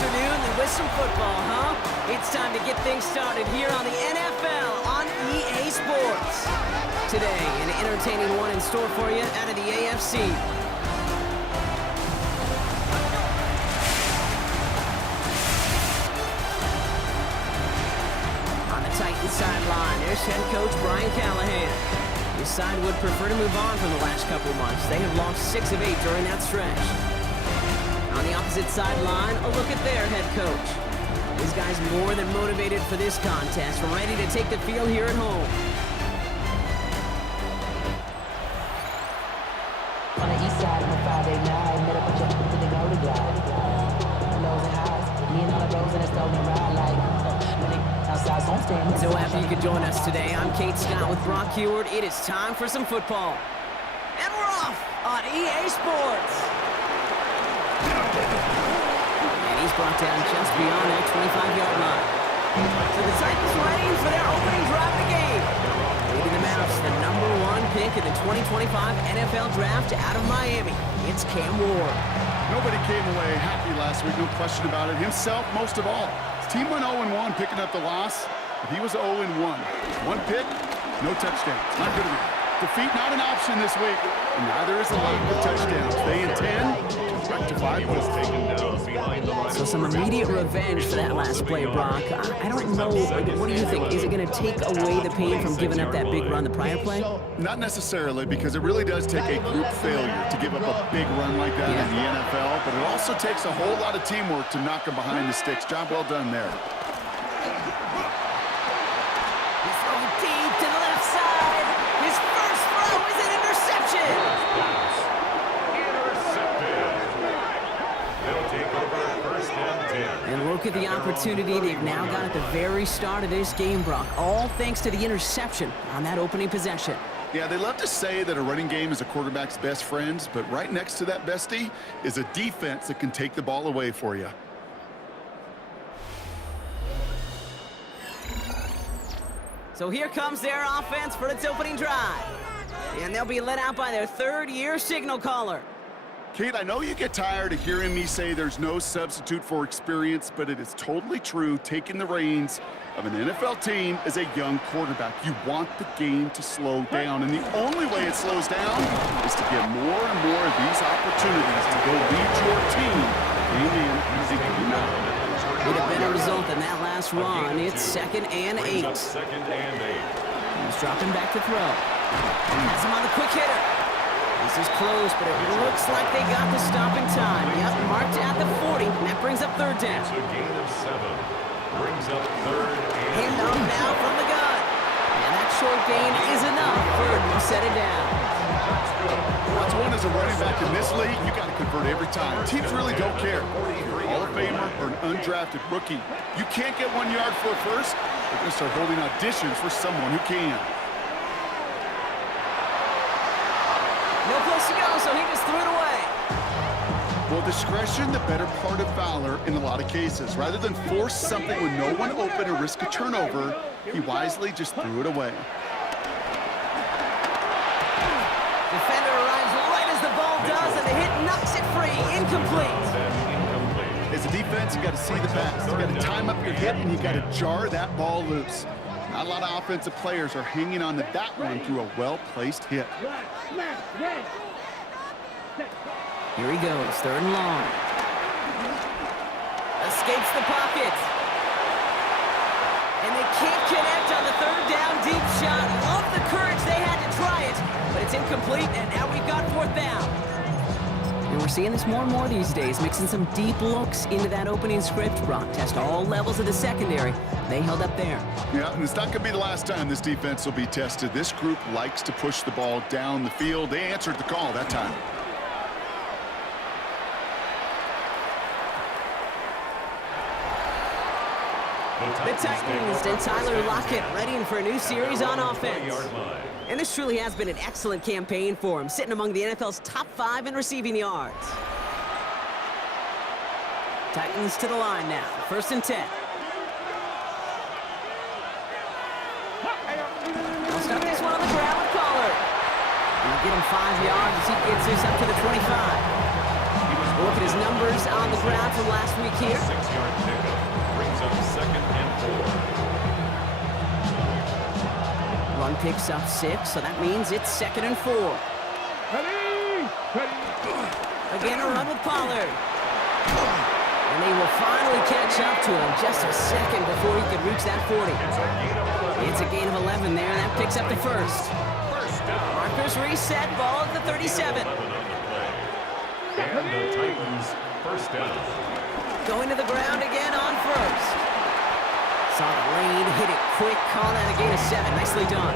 afternoon than with some football, huh? It's time to get things started here on the NFL on EA Sports. Today, an entertaining one in store for you out of the AFC. On the Titans sideline, there's head coach Brian Callahan. His side would prefer to move on from the last couple months. They have lost 6 of 8 during that stretch. On the opposite sideline, a look at their head coach. This guy's more than motivated for this contest, ready to take the field here at home. On the east side of the 589, met a bunch of people to go to glide. Lows and highs, me and all the roads in a stolen ride like when they outside homestead. So happy you could join us today. I'm Kate Scott with Brock Heward. It is time for some football. And we're off on EA Sports. And he's brought down just beyond that 25-yard line. So the Titans ready for their opening drive of the game. Leading them out, the #1 pick in the 2025 NFL Draft out of Miami. It's Cam Ward. Nobody came away happy last week, no question about it. Himself, most of all. His team went 0-1, picking up the loss, but he was 0-1. 1 pick, no touchdowns. Not good enough. Defeat not an option this week, and neither is a lack of touchdowns. They intend to rectify what's taken down behind the line. So some immediate revenge for that last play, Brock. I don't know. What do you think? Is it going to take away the pain from giving up that big run the prior play? Not necessarily, because it really does take a group failure to give up a big run like that in the NFL, but it also takes a whole lot of teamwork to knock them behind the sticks. Job well done there. And look at the opportunity they've now got at the very start of this game, Brock. All thanks to the interception on that opening possession. Yeah, they love to say that a running game is a quarterback's best friend, but right next to that bestie is a defense that can take the ball away for you. So here comes their offense for its opening drive. And they'll be led out by their third-year signal caller. Kate, I know you get tired of hearing me say there's no substitute for experience, but it is totally true. Taking the reins of an NFL team as a young quarterback, you want the game to slow down, and the only way it slows down is to get more and more of these opportunities to go lead your team game in, easy game out. With a better result than that last run, it's 2nd and 8. He's dropping back to throw. Has him on the quick hitter. This is close, but it looks like they got the stop in time. Yep, marked at the 40, and that brings up 3rd down. It's a gain of 7. Brings up 3rd and Hand off now from the gun. And that short gain is enough for a new set it down. What's one as a running back in this league, you got to convert every time. Teams really don't care. Hall of Famer or an undrafted rookie. You can't get 1 yard for a first, they're going to start holding auditions for someone who can. No place to go, so he just threw it away. Well, discretion, the better part of valor in a lot of cases. Rather than force something with no one open or risk a turnover, he wisely just threw it away. Defender arrives right as the ball does, and the hit knocks it free. Incomplete. As a defense, you got to see the pass. You got to time up your hit, and you got to jar that ball loose. Not a lot of offensive players are hanging on to that one through a well-placed hit. Here he goes, 3rd and long. Escapes the pocket. And they can't connect on the 3rd down deep shot. Love the courage they had to try it, but it's incomplete, and now we've got 4th down. And we're seeing this more and more these days, mixing some deep looks into that opening script. Brock test all levels of the secondary. They held up there. Yeah, and it's not going to be the last time this defense will be tested. This group likes to push the ball down the field. They answered the call that time. The Titans and Tyler Lockett ready for a new series on offense. And this truly has been an excellent campaign for him, sitting among the NFL's top 5 in receiving yards. Titans to the line now, 1st and 10. They'll start this one on the ground with Pollard. He'll get him 5 yards as he gets this up to the 25. Look at his numbers numbers on the ground from last week here. 6-yard pickup brings up 2nd and 4. Run picks up 6, so that means it's 2nd and 4. Again, a run with Pollard. And they will finally catch up to him just a second before he could reach that 40. It's a gain of 11 there, and that picks up the first. Markers reset, ball at the 37. And the Titans first down. Going to the ground again on first. Saw the lane, hit it quick, call that a gain of 7. Nicely done.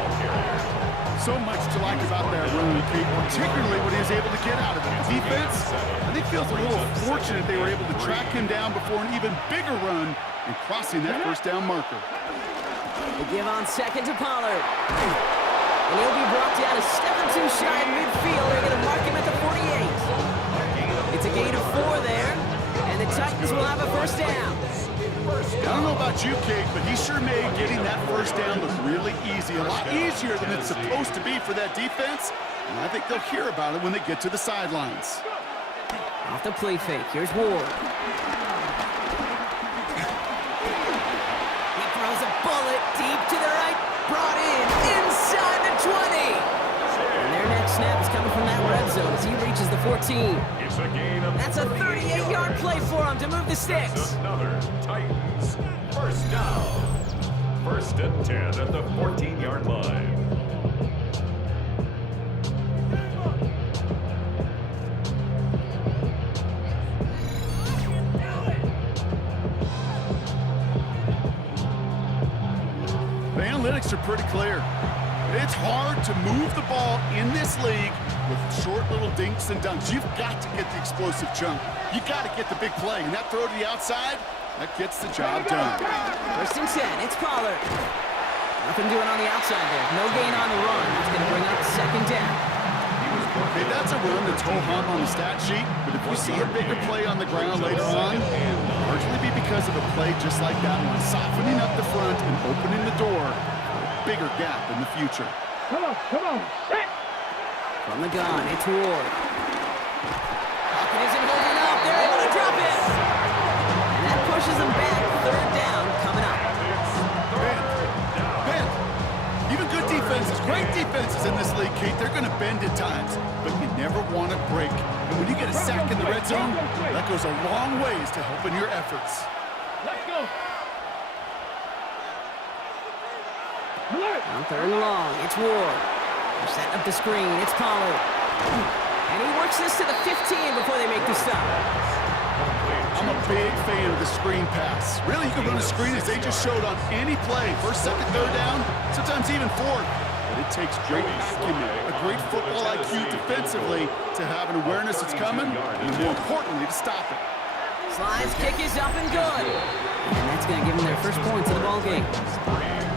So much to like about that run, Kate, particularly when he was able to get out of it. The defense, I think, feels a little fortunate they were able to track him down before an even bigger run and crossing that first down marker. They give on 2nd to Pollard. And he'll be brought down a step or 2 shy of midfield. They're going to mark him at the 48. It's a gain of 4 there, and the Titans will have a first down. I don't know about you, Kate, but he sure made getting that first down look really easy. A lot easier than it's supposed to be for that defense. And I think they'll hear about it when they get to the sidelines. Off the play fake. Here's Ward. He throws a bullet deep to the right. Brought in inside the 20. And their next snap is coming from that red zone as he reaches the 14. It's a gain of That's a 38-yard play for him to move the sticks. another Titans first down. 1st and 10 at the 14-yard line. The analytics are pretty clear. It's hard to move the ball in this league with short little dinks and dunks. You've got to get the explosive jump. You got to get the big play. And that throw to the outside, that gets the job done. 1st and 10. It's Pollard. Nothing doing on the outside there. No gain on the run. That's going to bring up 2nd down. Okay, that's a run that's ho-hum on the stat sheet, but if you see a bigger play on the ground later on, it'll largely be because of a play just like that one, softening up the front and opening the door for a bigger gap in the future. Come on, set! From the gun, it's Ward. Pocket isn't holding up. They're able to drop it. And that pushes them back. 3rd down coming up. Ben, even good defenses, great defenses in this league, Kate, they're going to bend at times, but you never want to break. And when you get a sack in the red zone, that goes a long ways to helping your efforts. Let's go! On 3rd and long, it's Ward. They're setting up the screen. It's Pollard. And he works this to the 15 before they make the stop. I'm a big fan of the screen pass. Really, you can run a screen as they just showed on any play. 1st, 2nd, 3rd down, sometimes even 4th. But it takes great acumen, a great football IQ defensively to have an awareness it's coming, and more importantly, to stop it. Slides kick is up and good. And that's going to give them their first points of the ball game.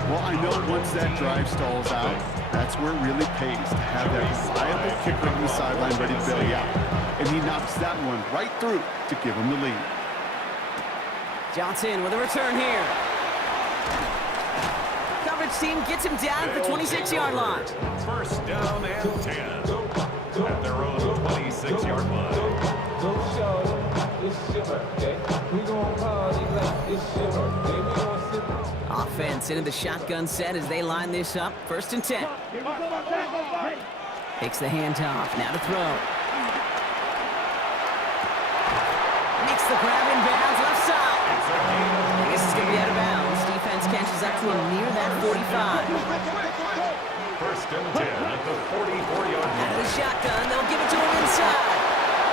Well, I know once that drive stalls out, that's where it really pays to have that reliable kicker on the sideline ready to bail you out. And he knocks that one right through to give him the lead. Johnson with a return here. Coverage team gets him down at the 26-yard line. 1st down and 10 at their own 26-yard line. Offense into the shotgun set as they line this up. 1st and 10. Takes the handoff. Now to throw. Makes the grab in bounds left side. I guess it's going to be out of bounds. Defense catches up to him near that 45. 1st and 10 at the 44-yard Out of line. the shotgun, they'll give it to him inside.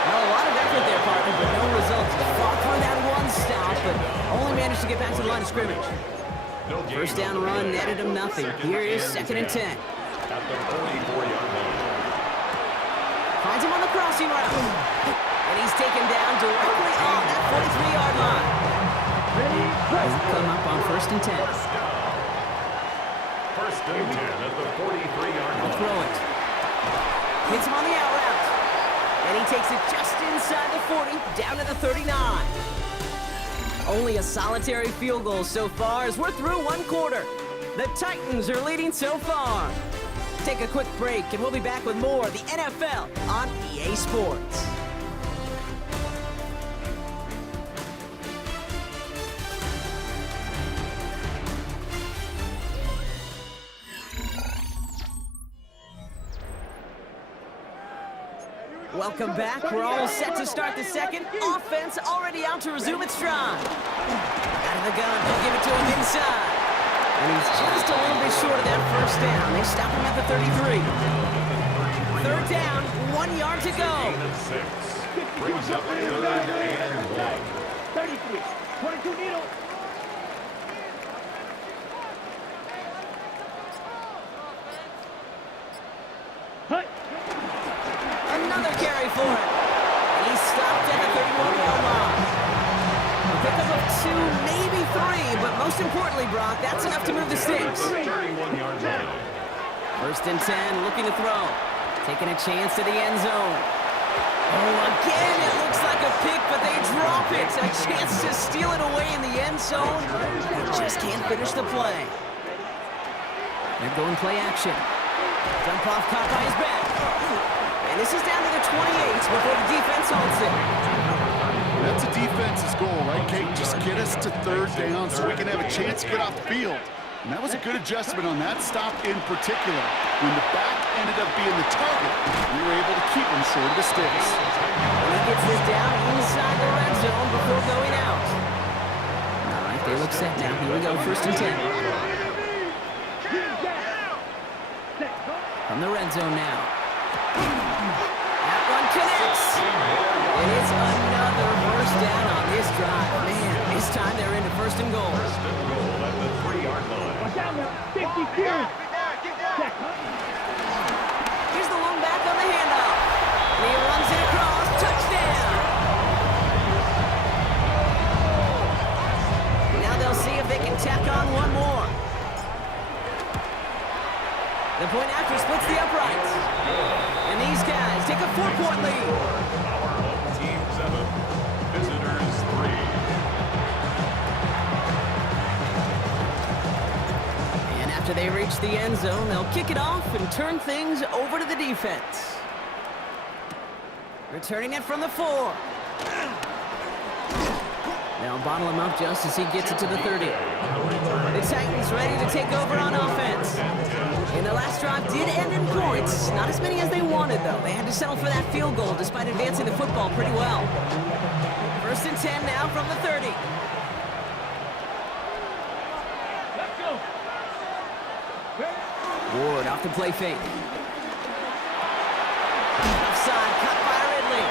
Now, a lot of effort there, partner, but no results. Fought through that one stop, but only managed to get back to the line of scrimmage. First down run netted him nothing. Here is 2nd and 10. At the 44-yard line. Finds him on the crossing route. And he's taken down directly on that 43-yard line. He'll come up on 1st and 10. 1st and 10 at the 43-yard He'll line. throw it. Hits him on the out route. And he takes it just inside the 40, down to the 39. Only a solitary field goal so far as we're through one quarter. The Titans are leading so far. Take a quick break and we'll be back with more of the NFL on EA Sports. Welcome back. We're all set to start the second. Offense already out to resume its stride. Out of the gun, they'll give it to him inside. And he's just a little bit short of that first down. They stop him at the 33. Third down, 1 yard to go. Brings up 3rd and 1. 33. 22 needle. Hut. Another carry for him. And he's stopped at the 31-yard line. A pickup of 2, maybe 3, but most importantly, Brock, that's enough to move the sticks. 31-yard line. First and 10, looking to throw. Taking a chance to the end zone. Oh, again, it looks like a pick, but they drop it. A chance to steal it away in the end zone. They just can't finish the play. They're going play action. Jump off, caught by his back. And this is down to the 28 before the defense holds it. That's a defense's goal, right, Kate? Just get us to 3rd down so we can have a chance to get off the field. And that was a good adjustment on that stop in particular. When the back ended up being the target, we were able to keep him short of the sticks. And he gets this down inside the red zone before going out. All right, they look set now. Here we go, first and 10. From the red zone now. That one connects. And it's another first down on this drive. Man, this time they're into first and goal. First and goal at the 3-yard line. Watch out now. 52. Check. Here's the one back on the handoff. And he runs it across. Touchdown. Now they'll see if they can tack on one more. The point after splits the uprights. And these guys take a 4-point lead. Our home team 7, visitors 3. And after they reach the end zone, they'll kick it off and turn things over to the defense. Returning it from the 4. They'll bottle him up just as he gets it to the 30. The Titans ready to take over on offense. And the last drive did end in points. Not as many as they wanted, though. They had to settle for that field goal despite advancing the football pretty well. First and 10 now from the 30. Let's go. Ward off the play fake. Offside, cut by Ridley.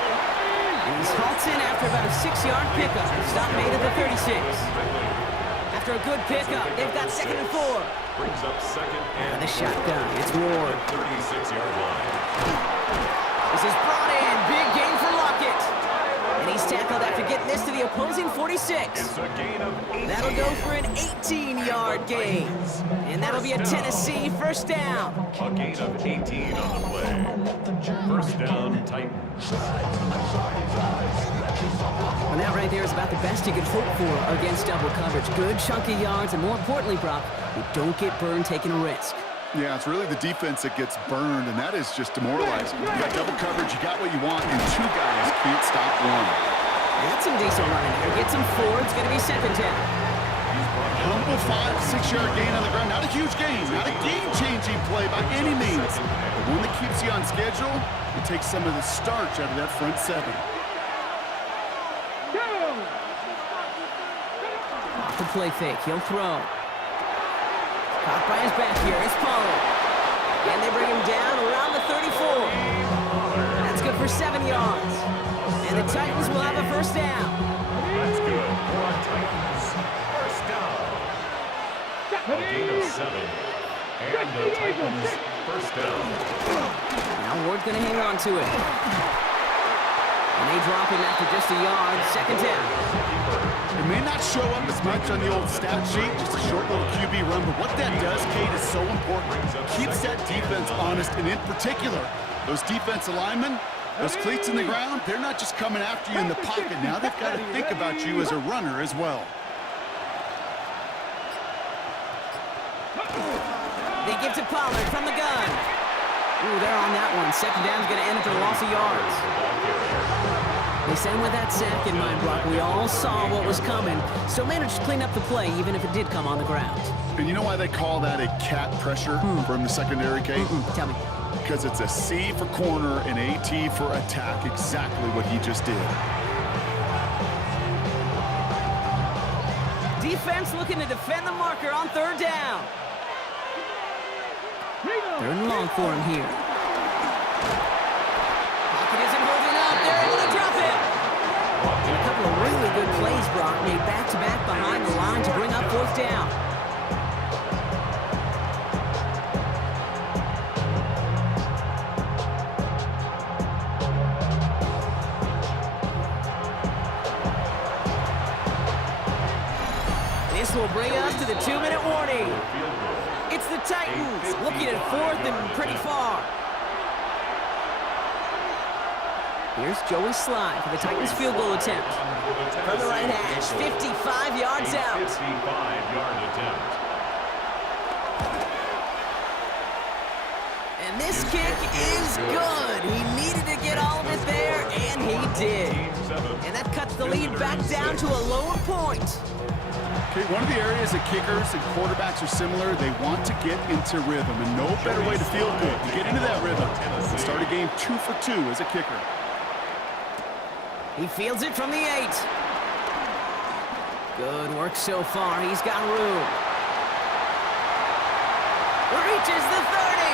And he's halts in after about a 6-yard pickup. Stop made at the 36. After a good pickup, they've got 2nd and 4. Brings up 2nd and The shotgun, it's Ward. 36-yard line. This is brought in, big gain for Lockett. And he's tackled after getting this to the opposing 46. It's a gain of 18. That'll go for an 18-yard gain. And that'll be a Tennessee first down. A gain of 18 on the play. First down, Titans. And that right there is about the best you could hope for against double coverage. Good chunky yards, and more importantly, Brock, you don't get burned taking a risk. Yeah, it's really the defense that gets burned, and that is just demoralizing. You got double coverage, you got what you want, and 2 guys can't stop one. That's some decent running here. Gets him 4. It's going to be 2nd down. Humble 5-6-yard gain on the ground. Not a huge gain, not a game-changing play by any means. But one that keeps you on schedule and takes some of the starch out of that front 7. Off the play fake. He'll throw. Caught by his back here. It's Pollard. And they bring him down around the 34. That's good for 7 yards. And the Titans will have a first down. That's good for our Titans. First down. A gain of 7. And the Titans first down. Now Ward's going to hang on to it. And they drop him after just a yard. 2nd down. It may not show up as much on the old stat sheet, just a short little QB run, but what that does, Kate, is so important. Keeps that defense honest, and in particular, those defensive linemen, those cleats in the ground, they're not just coming after you in the pocket. Now they've got to think about you as a runner as well. They give to Pollard from the gun. Ooh, they're on that one. 2nd down's going to end up in a loss of yards. They send with that sack in mind, Brock. We all saw what was coming, so managed to clean up the play, even if it did come on the ground. And you know why they call that a cat pressure from the secondary, Kate? Tell me. because it's a C for corner and AT for attack, exactly what he just did. Defense looking to defend the marker on third down. Third and long for him here. Pocket isn't holding up. They're able to drop it. And a couple of really good plays, Brock, made back-to-back behind the line to bring up fourth down. This will bring us to the 2-minute warning. It's the Titans looking at fourth and pretty far. Here's Joey Sly for the Titans field goal attempt. From the right hash, 55 yards out. 55-yard attempt. And this kick is good. He needed to get all of it there, and he did. And that cuts the lead back down to a lower point. Okay, one of the areas that kickers and quarterbacks are similar, they want to get into rhythm, and no better way to feel good to get into that rhythm and start a game 2 for 2 as a kicker. He fields it from the 8. Good work so far. He's got room. Reaches the 30.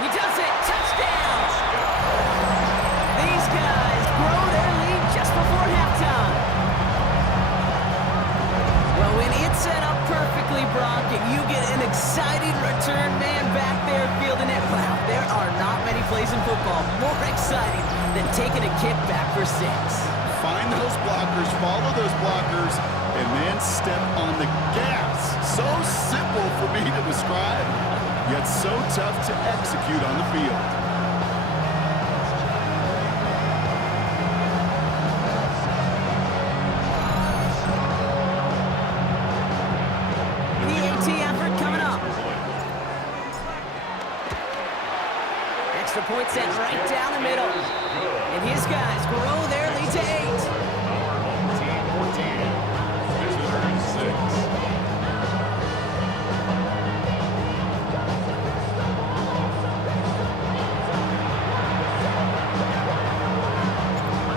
He does it. Touchdown. These guys grow their lead just before halftime. Well, when it's set up perfectly, Brock, and you get an exciting return man back there fielding it, wow, there are not many plays in football more exciting than taking a kick back for 6. Find those blockers, follow those blockers, and then step on the gas. So simple for me to describe, yet so tough to execute on the field. PAT effort coming up. Extra point set right down the middle. And his guys grow their lead to 8. Our home team 14, visitors 6.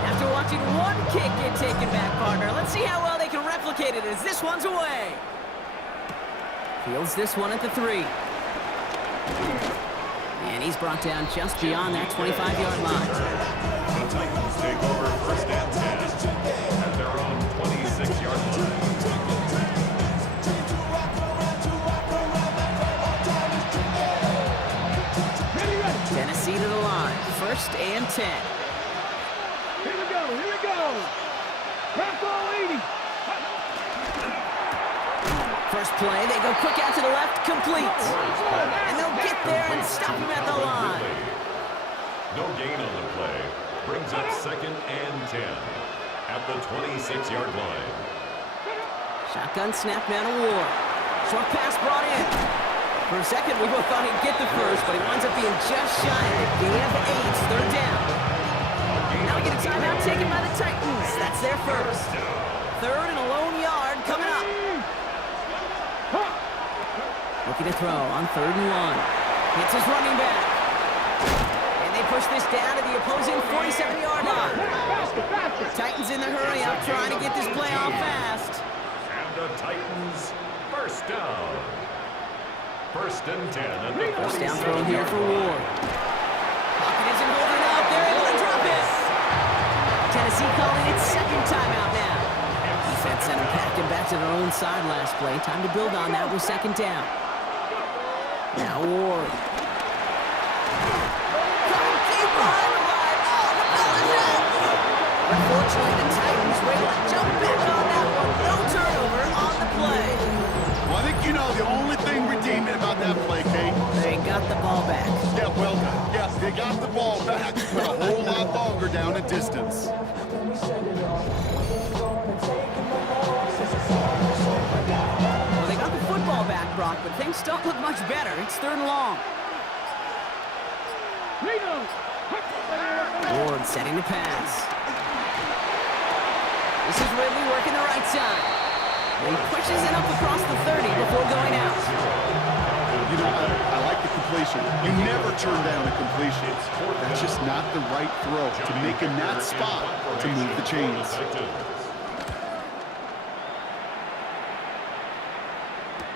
After watching one kick get taken back, partner, let's see how well they can replicate it as this one's away. Fields this one at the 3. And he's brought down just beyond that 25-yard line. The Titans take over first and 10 at their own 26-yard line. Tennessee to the line. First and 10. Here we go, here we go. Back ball 80. First play, they go quick out to the left, complete. And they'll get there and stop him at the line. No gain on the play. Brings up second and 10 at the 26-yard line. Shotgun snap man of war. Short pass brought in. For a second, we both thought he'd get the first, but he winds up being just shy of the gain of 8. Third down. Now we get a timeout taken by the Titans. That's their first. Third and a lone yard coming up. Looking to throw on 3rd and 1. Hits his running back. And they push this down to the opposing 47-yard line. Titans in the hurry up, trying to get this play off fast. And the Titans first down. First and 10 at the First down throw 47-yard here for line. Ward. Pocket isn't holding up. They're able to drop it. Tennessee calling its second timeout now. Defense sent them packing back to their own side last play. Time to build on that with second down. Now Ward. Coming deep behind the line. Oh, the ball is out. Unfortunately, the Titans were able to jump back on that one. No turnover on the play. Well, I think you know the only thing redeeming about that play, Kate. They got the ball back. Yeah, well done. Yeah, they got the ball back, but a whole lot longer down in distance. Well, they got the football back, Brock, but things don't look much better. It's 3rd and long. Ward setting the pass. This is Ridley working the right side. And he pushes it up across the 30 before going out. You know, I like the completion. You never turn down a completion. That's just not the right throw to make in that spot to move the chains.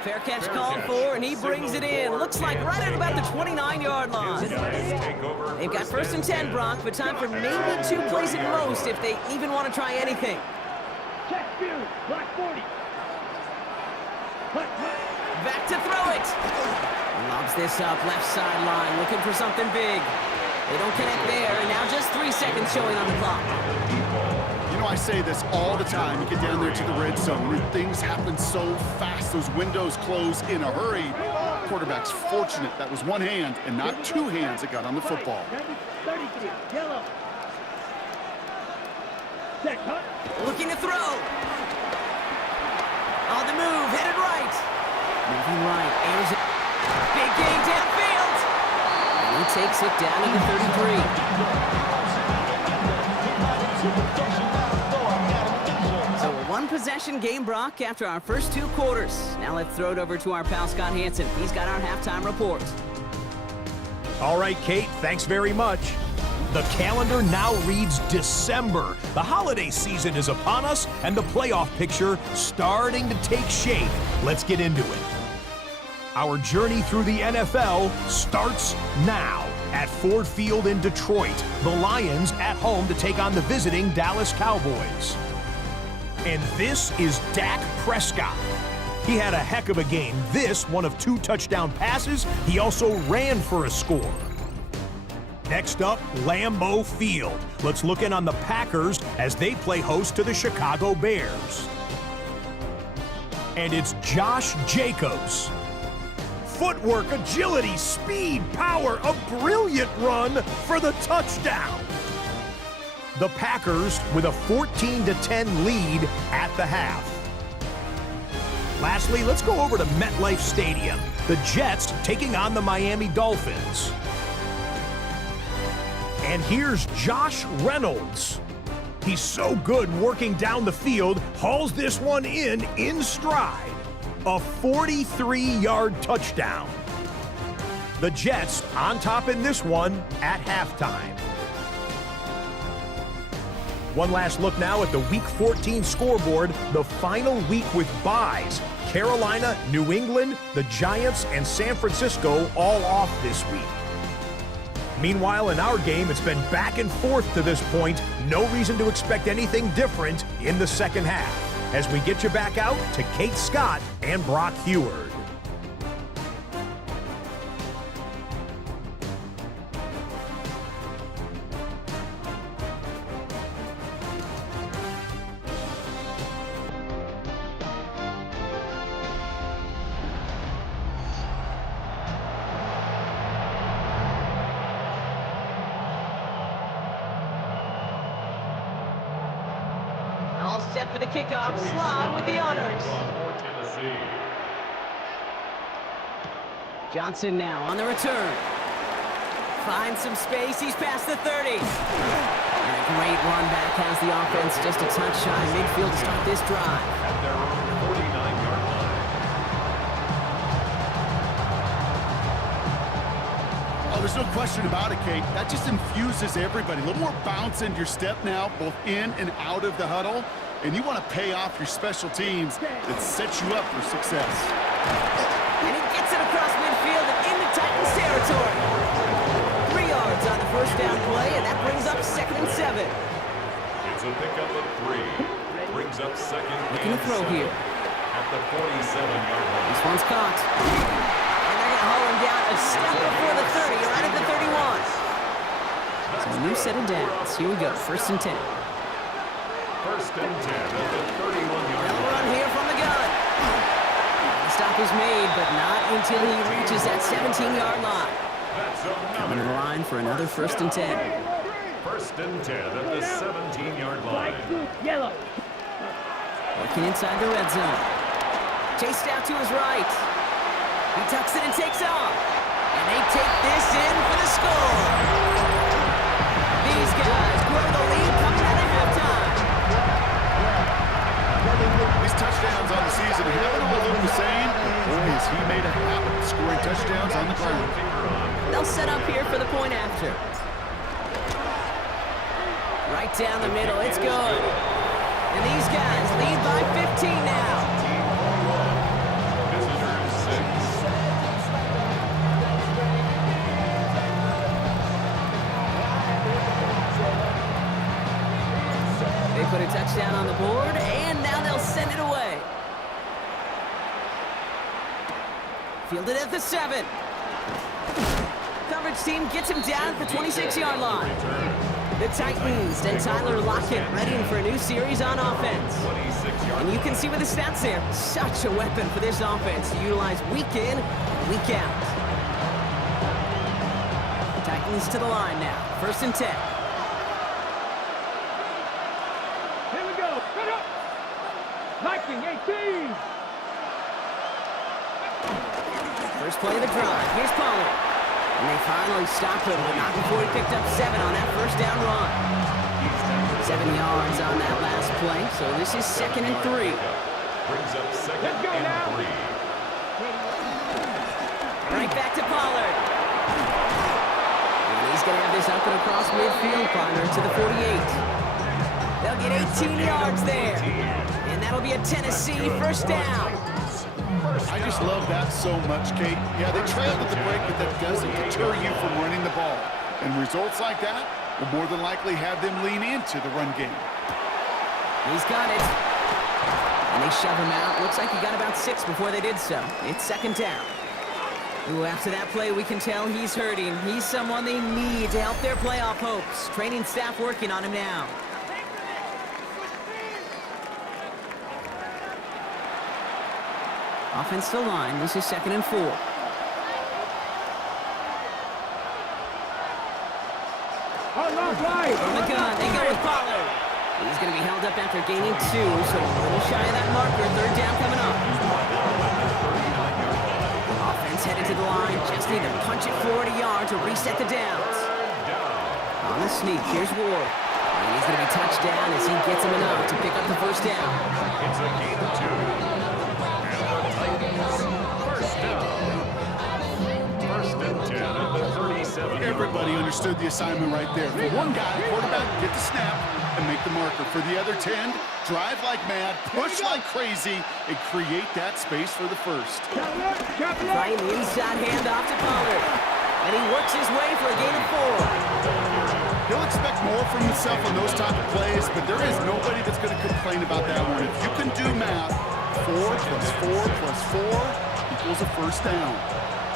Fair catch called for, and he brings it in. Looks like right at about the 29-yard line. They've got 1st and 10, Brock, but time for maybe 2 plays at most if they even want to try anything. Check spirit. Black 40. Back to throw it. Lobs this up, left sideline, looking for something big. They don't connect there, and now just 3 seconds showing on the clock. You know, I say this all the time. You get down there to the red zone, and things happen so fast. Those windows close in a hurry. Quarterback's fortunate that was one hand and not 2 hands that got on the football. 33. Yellow. Check, cut. Looking to throw. On the move, headed right. Moving right, airs it. Big gain downfield. And he takes it down to the 33. So a 1-possession game, Brock, after our first 2 quarters. Now let's throw it over to our pal Scott Hansen. He's got our halftime report. All right, Kate, thanks very much. The calendar now reads December. The holiday season is upon us, and the playoff picture starting to take shape. Let's get into it. Our journey through the NFL starts now. At Ford Field in Detroit, the Lions at home to take on the visiting Dallas Cowboys. And this is Dak Prescott. He had a heck of a game. This, one of 2 touchdown passes. He also ran for a score. Next up, Lambeau Field. Let's look in on the Packers as they play host to the Chicago Bears. And it's Josh Jacobs. Footwork, agility, speed, power, a brilliant run for the touchdown. The Packers with a 14-10 lead at the half. Lastly, let's go over to MetLife Stadium. The Jets taking on the Miami Dolphins. And here's Josh Reynolds. He's so good working down the field, hauls this one in stride. A 43-yard touchdown. The Jets on top in this one at halftime. One last look now at the Week 14 scoreboard, the final week with byes. Carolina, New England, the Giants, and San Francisco all off this week. Meanwhile, in our game, it's been back and forth to this point. No reason to expect anything different in the second half. As we get you back out to Kate Scott and Brock Heward. All set for the kickoff. Slot with the honors. Johnson now on the return. Finds some space. He's past the 30. And a great run back has the offense just a touch shy midfield to start this drive. At their own 49-yard line. Oh, there's no question about it, Kate. That just infuses everybody. A little more bounce in your step now, both in and out of the huddle. And you want to pay off your special teams that sets you up for success. And he gets it across midfield and into Titans territory. 3 yards on the first down play, and that brings up 2nd and 7. It's a pickup of 3. Brings up 2nd Looking to throw here. at the 47-yard line. This one's caught. And they're going to haul him down a step before the 30, right at the 31. So a new set of downs. Here we go, 1st and 10. 1st and 10 at the 31-yard They'll line. run here from the gun. The stop is made, but not until he reaches that 17-yard line. That's Coming to the another line for another 1st and 10. 1st and 10 at the 17-yard line. Yellow. Working inside the red zone. Chased out to his right. He tucks it and takes off. And they take this in for the score. These guys grow the lead coming out of halftime. These touchdowns on the point after. Right down the middle, it's good. And these guys lead by 15 now. Visitors 6. They put a touchdown on the board, and now they'll send it away. Fielded at the 7. Coverage team gets him down at the 26-yard line. The Titans and Tyler Lockett ready for a new series on offense. And you can see with the stats there, such a weapon for this offense to utilize week in, week out. Titans to the line now, 1st and 10. Here we go. Cut up. Liking 18. First play of the drive. Here's Pollard. And they finally stopped him, but not before he picked up 7 on that first down run. 7 yards on that last play, so this is 2nd and 3. Brings up 2nd and 3. Right back to Pollard. And he's going to have this up and across midfield, partner, to the 48. They'll get 18 yards there. And that'll be a Tennessee first down. I just love that so much, Kate. Yeah, they trailed at the break, but that doesn't deter you from running the ball. And results like that will more than likely have them lean into the run game. He's got it. And they shove him out. Looks like he got about 6 before they did so. It's 2nd down. Ooh, after that play, we can tell he's hurting. He's someone they need to help their playoff hopes. Training staff working on him now. Offense to line. This is 2nd and 4. All right. From the gun, they go with Pollard. He's going to be held up after gaining 2, so a little shy of that marker. 3rd down coming up. Offense headed to the line. Just need to punch it 40 yards to reset the downs. On the sneak, here's Ward. And he's going to be touched down as he gets him enough to pick up the first down. It's a gain of 2. Everybody understood the assignment right there. For one guy, quarterback, get the snap and make the marker. For the other 10, drive like mad, push like crazy, and create that space for the first. Right in the inside handoff to Pollard. And he works his way for a gain of 4. He'll expect more from himself on those type of plays, but there is nobody that's going to complain about that one. If you can do math, 4 plus 4 plus 4 equals a first down.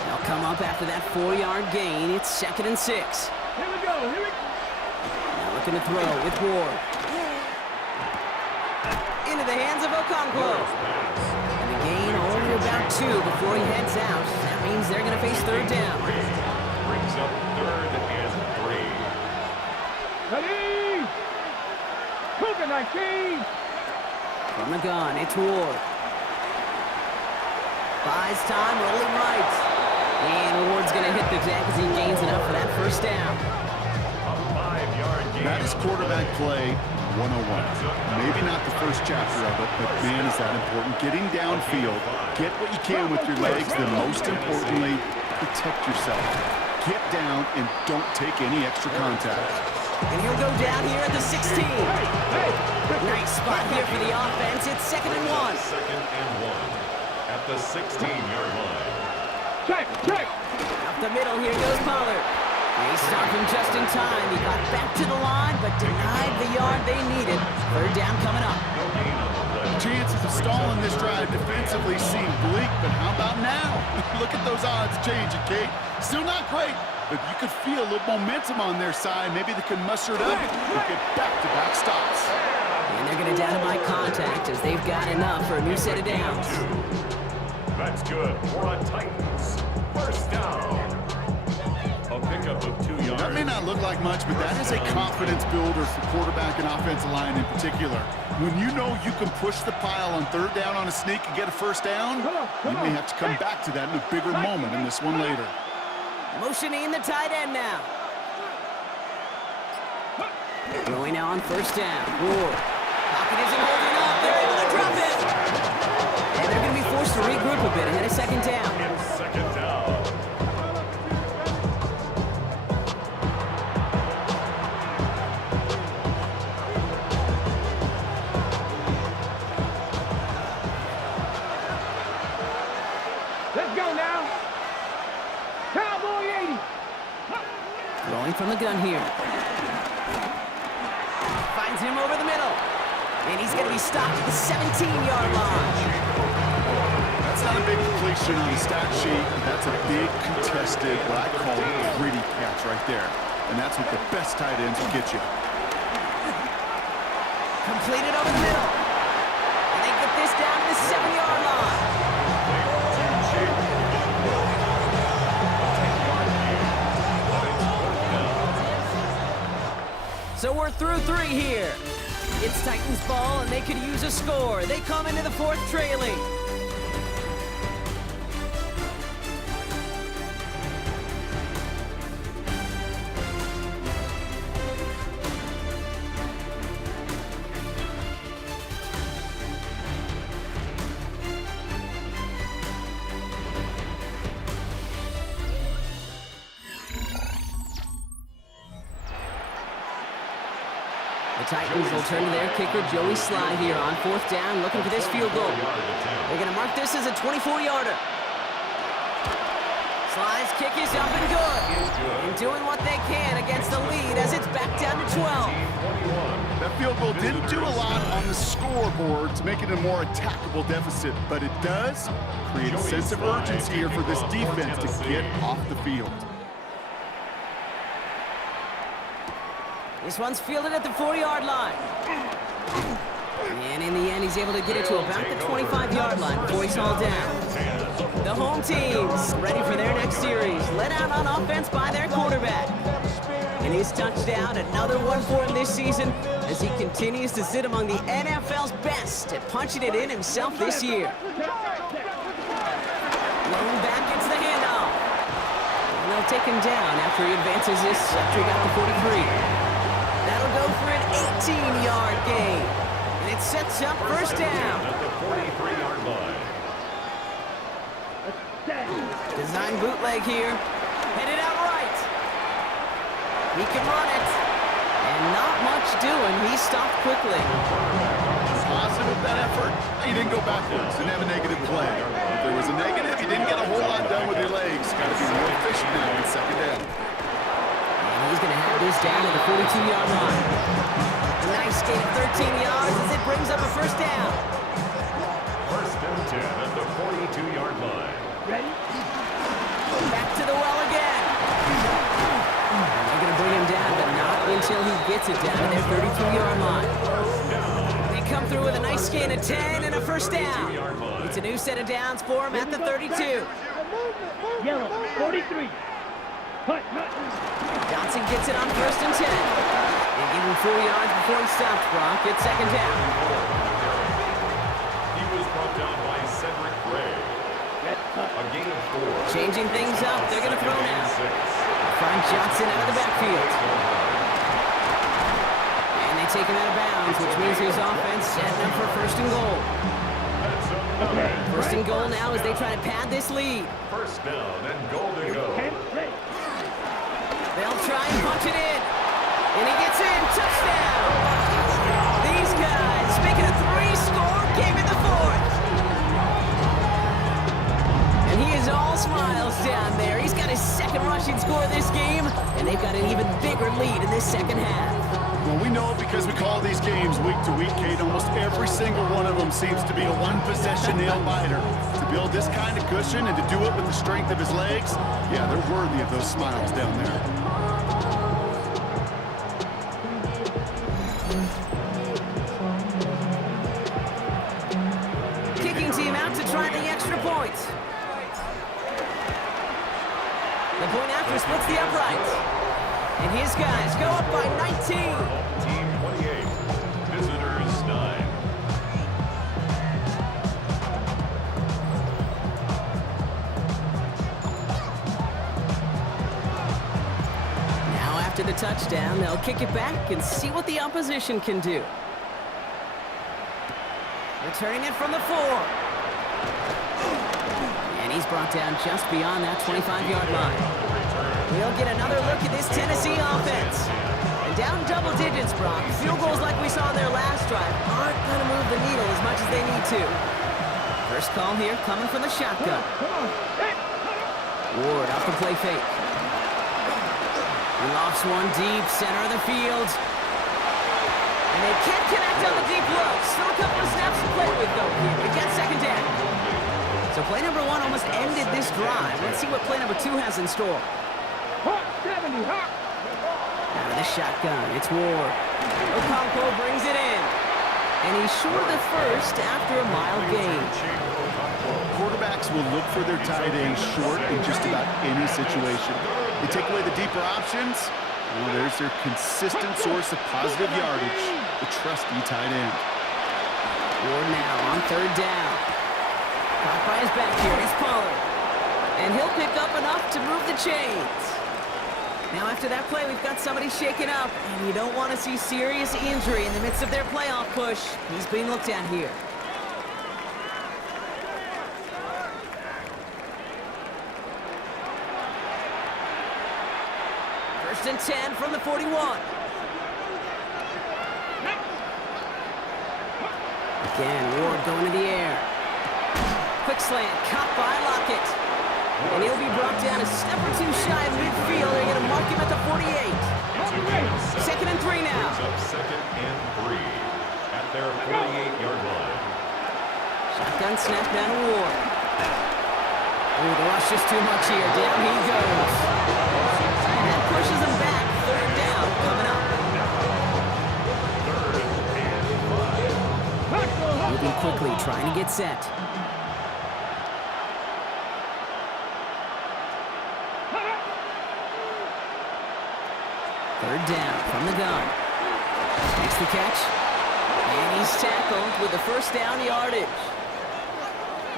They'll come up after that 4-yard gain. It's 2nd and 6. Here we go. Now looking to throw with Ward. Into the hands of Okonkwo. And the gain only about 2 before he heads out. That means they're going to face 3rd down. Brings up 3rd and 3. Ready. Cougar 19. From the gun, it's Ward. Buys time, rolling right. And Ward's going to hit the deck as he gains enough for that first down. A 5-yard gain. That is quarterback play 101. Maybe not the first chapter of it, but man, is that important. Getting downfield, get what you can with your legs, then most importantly, protect yourself. Get down and don't take any extra contact. And he'll go down here at the 16. Nice spot here for the offense. It's 2nd and 1. 2nd and 1 at the 16-yard line. Check. Up the middle, here goes Pollard. They stopped him just in time. He got back to the line, but denied the yard they needed. 3rd down coming up. Chances of stalling this drive defensively seem bleak, but how about now? Look at those odds changing, Kate. Still not great, but you could feel a little momentum on their side. Maybe they can muster it up and get back-to-back stops. And they're going to down him by contact as they've got enough for a new set of downs. That's good for a Titans. First down. A pickup of 2 yards. That may not look like much, but that is a confidence builder for quarterback and offensive line in particular. When you know you can push the pile on 3rd down on a sneak and get a first down, you may have to come back to that in a bigger moment in this one later. Motioning the tight end now. Going now on 1st down. Ward. Pocket isn't holding up. They're able to drop it. And they're going to be forced to regroup a bit ahead of 2nd down. It's 2nd down. run here. Finds him over the middle. And he's going to be stopped at the 17-yard line. That's not a big completion on the stat sheet. That's a big contested, what I call a gritty catch right there. And that's what the best tight ends will get you. Completed over the middle. And they get this down to the 7-yard line. So we're through 3 here. It's Titans ball, and they could use a score. They come into the 4th trailing. The Titans will turn to their kicker, Joey Sly, here on 4th down, looking for this field goal. They're going to mark this as a 24-yarder. Sly's kick is up and good. And doing what they can against the lead as it's back down to 12. That field goal didn't do a lot on the scoreboard to make it a more attackable deficit, but it does create a sense of urgency here for this defense to get off the field. This one's fielded at the 4-yard line. And in the end, he's able to get it to about the 25-yard line before he's hauled down. The home team's ready for their next series, led out on offense by their quarterback. And his touchdown, another one for him this season, as he continues to sit among the NFL's best at punching it in himself this year. Lone back gets the handoff. And they'll take him down after he advances this after he got the 43. That'll go for an 18-yard gain. And it sets up 1st down. At the 43-yard line. Design bootleg here. Headed out right. He can run it. And not much doing. He stopped quickly. Positive with that effort. He didn't go backwards. Didn't have a negative play. If there was a negative, he didn't get a whole lot done with your legs. Got to be more efficient now in 2nd down. He's going to have this down at the 42-yard line. A nice gain of 13 yards as it brings up a 1st down. 1st and 10 at the 42-yard line. Ready? Back to the well again. They're going to bring him down, but not until he gets it down to their 32-yard line. They come through with a nice gain of 10 and a 1st down. It's a new set of downs for him at the 32. Yellow, 43. Hut. Johnson gets it on 1st and 10. They give him 4 yards before he stops Brock at 2nd down. He was brought down by Cedric Gray. A gain of 4. Changing things up, they're going to throw now. Find Johnson out of the backfield. And they take him out of bounds, which means his offense setting up for 1st and goal. 1st and goal now as they try to pad this lead. 1st down and goal to go. They'll try and punch it in. And he gets in. Touchdown. These guys making a 3-score game in the 4th. And he is all smiles down there. He's got his 2nd rushing score of this game, and they've got an even bigger lead in this 2nd half. Well, we know it because we call these games week to week, Kate. Almost every single one of them seems to be a one-possession nail-biter. To build this kind of cushion and to do it with the strength of his legs, yeah, they're worthy of those smiles down there. Kicking team out to try the extra point. The point after splits the uprights. And his guys go up by 19. Team 28, visitors 9. Now after the touchdown, they'll kick it back and see what the opposition can do. Returning it from the 4. And he's brought down just beyond that 25-yard line. We'll get another look at this Tennessee offense. And down double digits, Brock. Field goals like we saw in their last drive aren't going to move the needle as much as they need to. First call here coming from the shotgun. Ward off the play fake. He lofts one deep, center of the field. And they can't connect on the deep look. Still a couple of snaps to play with, though, here. We've got second down. So play number 1 almost ended this drive. Let's see what play number 2 has in store. Hot 70, hot. Out of the shotgun, it's Ward. Okonkwo brings it in. And he's short of the first after a mild gain. Quarterbacks will look for their tight end short in just about any situation. They take away the deeper options. Well, there's their consistent source of positive yardage, the trusty tight end. Ward now on third down. Caught by his back here, it's Pollard. And he'll pick up enough to move the chains. Now after that play, we've got somebody shaken up, and you don't want to see serious injury in the midst of their playoff push. He's being looked at here. First and 10 from the 41. Again, Ward going to the air. Quick slant, caught by Lockett. And he'll be brought down a step or two shy of midfield. They're going to mark him at the 48. Second and 3 now. Second and 3 at their 48-yard line. Shotgun snap down to Ward. Oh, the rush is too much here. Down he goes. And that pushes him back. Third down coming up. Moving quickly, trying to get set. Third down from the gun. Makes the catch. And he's tackled with the first down yardage.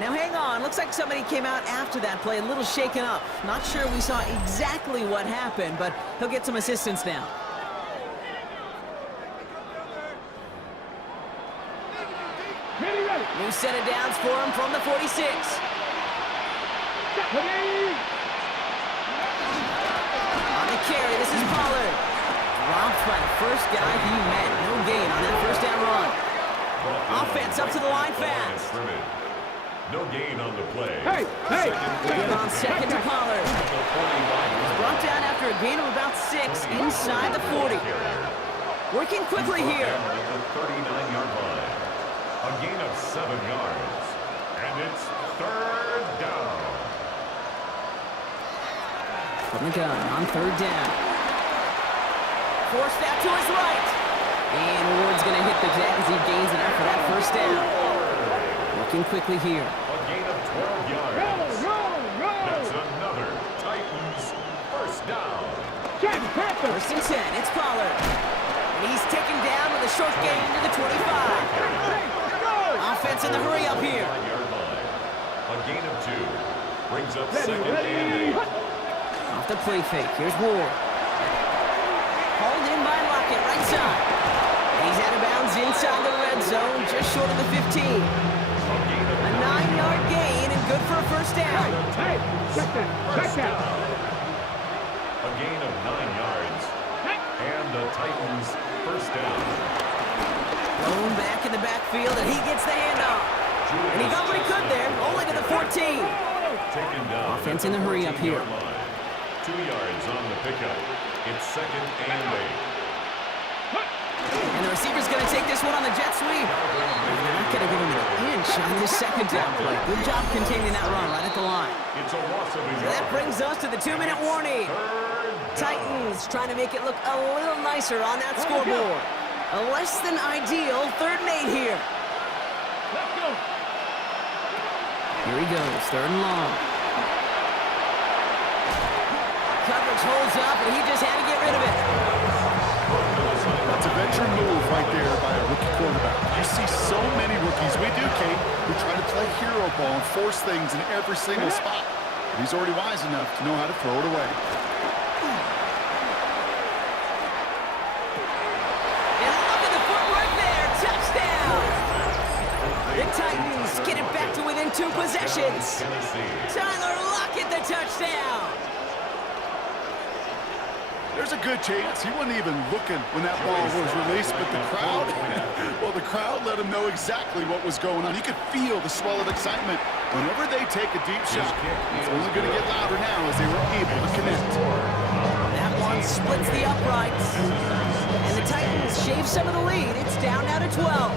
Now hang on, looks like somebody came out after that play a little shaken up. Not sure we saw exactly what happened, but he'll get some assistance now. New set of downs for him from the 46. On the carry, this is Pollard. Dropped by the first guy he met. No gain on that first down run. Offense up to the line fast. No gain on the play. Hey! Good on second to Pollard. He's brought down after a gain of about 6 inside the 40. Working quickly here. At the 39-yard line. A gain of 7 yards. And it's third down. From the gun on third down. Forced out to his right. And Ward's going to hit the deck as he gains it after that first down. Working quickly here. A gain of 12 yards. That's another Titans first down. First and 10, it's Pollard. And he's taken down with a short gain to the 25. Offense in the hurry up here. 9-yard line. A gain of 2. Brings up second and 8. Off the play fake, here's Ward. Hauled in by Lockett, right side. And he's out of bounds inside the red zone, just short of the 15. A 9-yard gain and good for a first down. Check that. A gain of 9 yards. And the Titans first down. Thrown back in the backfield, and he gets the handoff. And he got what he could there, only to the 14. Taken down. Offense in the hurry up here. 2 yards on the pickup. It's second and 8. And the receiver's going to take this one on the jet sweep. And they're not going to give him an inch on this second down play. Good job containing that run right at the line. It's a loss of a So that brings us to the 2-minute warning. Titans trying to make it look a little nicer on that scoreboard. A less than ideal 3rd and 8 here. Here he goes, 3rd and long. Coverage holds up, and he just had to get rid of it. That's a veteran move right there by a rookie quarterback. You see so many rookies, we do, Kate, who try to play hero ball and force things in every single spot. But he's already wise enough to know how to throw it away. And look at the footwork there, touchdown! The Titans get it back to within 2 possessions. Tyler Lockett, the touchdown! There's a good chance he wasn't even looking when that ball was released, but the crowd, well, the crowd let him know exactly what was going on. You could feel the swell of excitement. Whenever they take a deep shot, it's only going to get louder now as they were able to connect. That one down, splits the uprights. And the Titans shave some of the lead. It's down now to 12.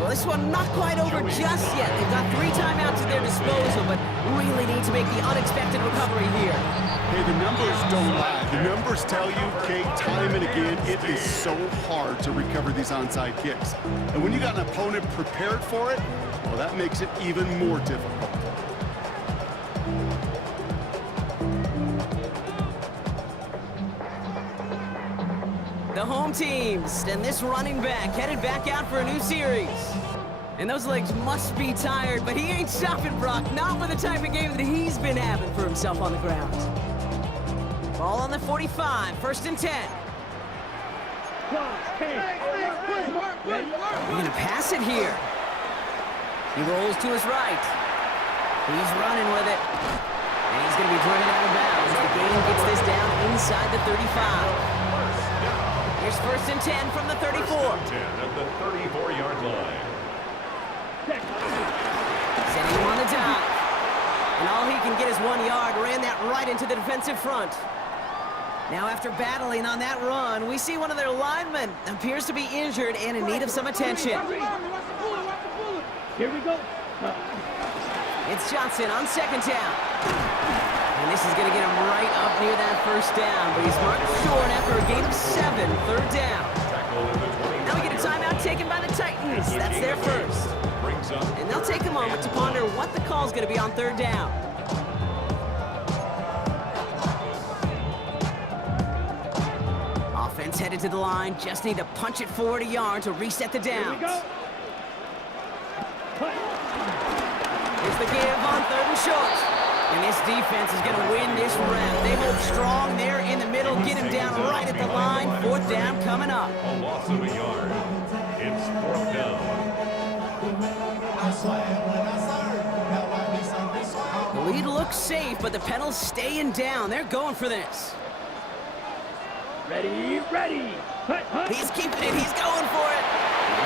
Well, this one not quite over just yet. They've got 3 timeouts at their disposal, but really need to make the unexpected recovery here. Hey, the numbers don't lie. The numbers tell you, Kate, time and again, it is so hard to recover these onside kicks. And when you got an opponent prepared for it, well, that makes it even more difficult. The home teams and this running back headed back out for a new series. And those legs must be tired, but he ain't stopping, Brock. Not with the type of game that he's been having for himself on the ground. Ball on the 45, 1st and 10. We're gonna pass it here. He rolls to his right. He's running with it. And he's gonna be driven out of bounds. The game gets this down inside the 35. Here's 1st and 10 from the 34. 10 at the 34-yard line. Sending him on the dive. And all he can get is 1 yard. Ran that right into the defensive front. Now after battling on that run, we see one of their linemen appears to be injured and in need of some attention. Here we go. It's Johnson on 2nd down. And this is going to get him right up near that 1st down, but he's marked short after a gain of 7, 3rd down. Now we get a timeout taken by the Titans. That's their first. And they'll take a moment to ponder what the call's going to be on 3rd down. Offense headed to the line. Just need to punch it forward a yard to reset the downs. Here's the give on 3rd and short. And this defense is going to win this round. They hold strong there in the middle. Get him down right at the line. 4th down coming up. A loss of a yard. It's 4th down. The lead looks safe, but the Penals staying down. They're going for this. Ready, ready. He's keeping it. He's going for it.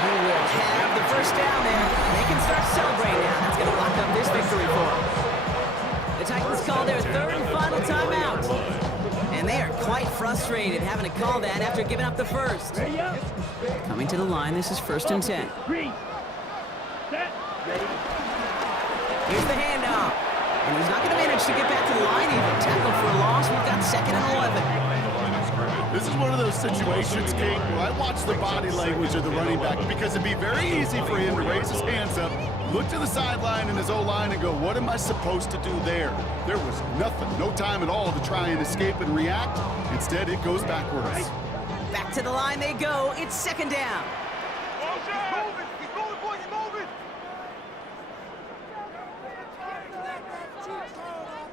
He will have the 1st down there. And they can start celebrating now. That's going to lock up this victory for them. The Titans call their 3rd and final timeout. And they are quite frustrated having to call that after giving up the 1st. Coming to the line, this is 1st and 10. Set, ready. Here's the handoff. And he's not going to manage to get back to the line even. Tackle for a loss. We've got 2nd and 11. This is one of those situations, Kate, where I watch the body language of the running back because it'd be very easy for him to raise his hands up, look to the sideline in his O-line and go, what am I supposed to do there? There was nothing, no time at all to try and escape and react. Instead, it goes backwards. Back to the line they go. It's 2nd down.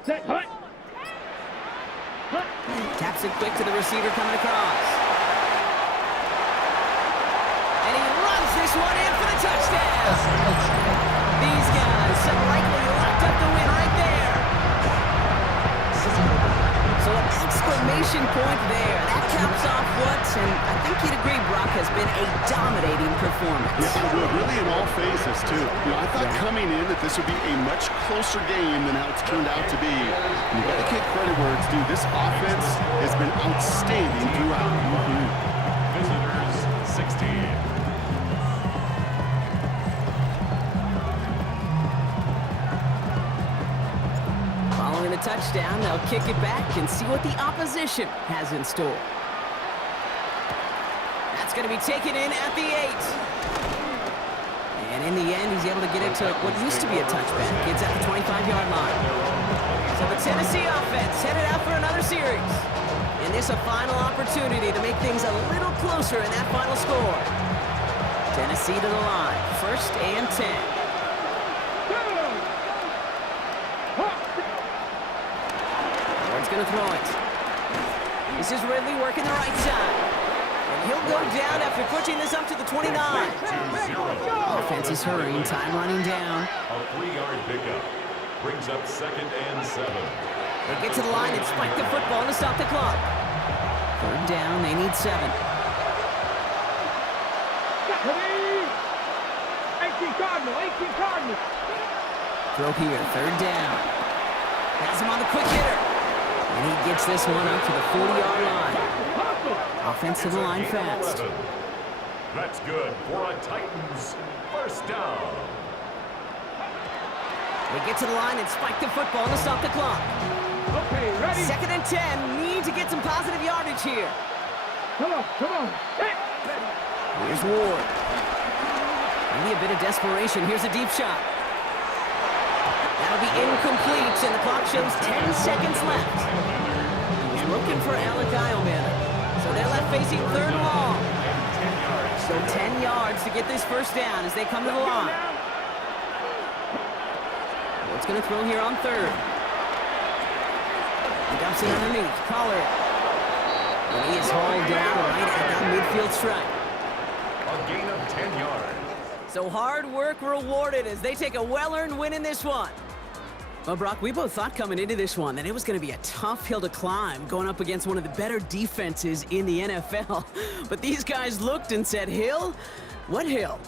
Set, hut. Taps it quick to the receiver coming across. And he runs this one in for the touchdown. These guys so likely locked up the win right there. So an exclamation point there. That caps off what, and I think you'd agree, Brock, has been a dominating performance. Yeah, I would. Really in all phases, too. You know, I thought coming in that this would be a much closer game than how it's turned out to be. And you got to give credit where it's due. This offense has been outstanding throughout. Visitors 16. Following the touchdown, they'll kick it back and see what the opposition has in store. That's going to be taken in at the 8. And in the end, he's able to get it to what used to be a touchback. It's at the 25-yard line. So the Tennessee offense headed out for another series. And this a final opportunity to make things a little closer in that final score. Tennessee to the line, 1st and 10. Going to throw it. This is Ridley working the right side. And he'll go down after pushing this up to the 29. Offense is hurrying, time running down. A 3-yard pickup brings up 2nd and 7. They get to the line and spike the football to stop the clock. 3rd down, they need 7. 18 Cardinal. Throw here, 3rd down. Has him on the quick hitter. And he gets this one up to the 40-yard line. Offensive line fast. That's good for a Titans first down. They get to the line and spike the football to stop the clock. Okay, ready? 2nd and 10. Need to get some positive yardage here. Come on, come on. Hey. Here's Ward. Maybe a bit of desperation. Here's a deep shot. That'll be incomplete, and the clock shows 10 seconds left. He's looking for Alec Eilman. So they're left facing 3rd and long. So 10 yards to get this first down as they come to the line. Ward's going to throw here on 3rd. He dumps it underneath. Pollard. And he is hauled down right at that midfield stripe. A gain of 10 yards. So hard work rewarded as they take a well-earned win in this one. Well, Brock, we both thought coming into this one that it was going to be a tough hill to climb going up against one of the better defenses in the NFL. But these guys looked and said, Hill? What hill?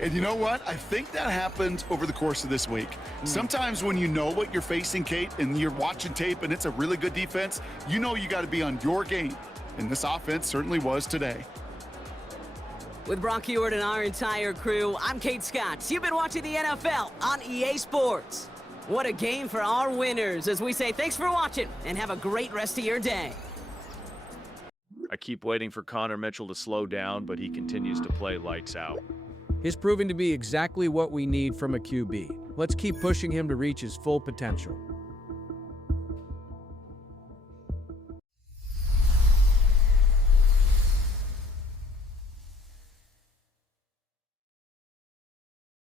And you know what? I think that happened over the course of this week. Sometimes when you know what you're facing, Kate, and you're watching tape and it's a really good defense, you know you got to be on your game. And this offense certainly was today. With Brock Heward and our entire crew, I'm Kate Scott. You've been watching the NFL on EA Sports. What a game for our winners as we say thanks for watching and have a great rest of your day. I keep waiting for Connor Mitchell to slow down, but he continues to play lights out. He's proving to be exactly what we need from a QB. Let's keep pushing him to reach his full potential.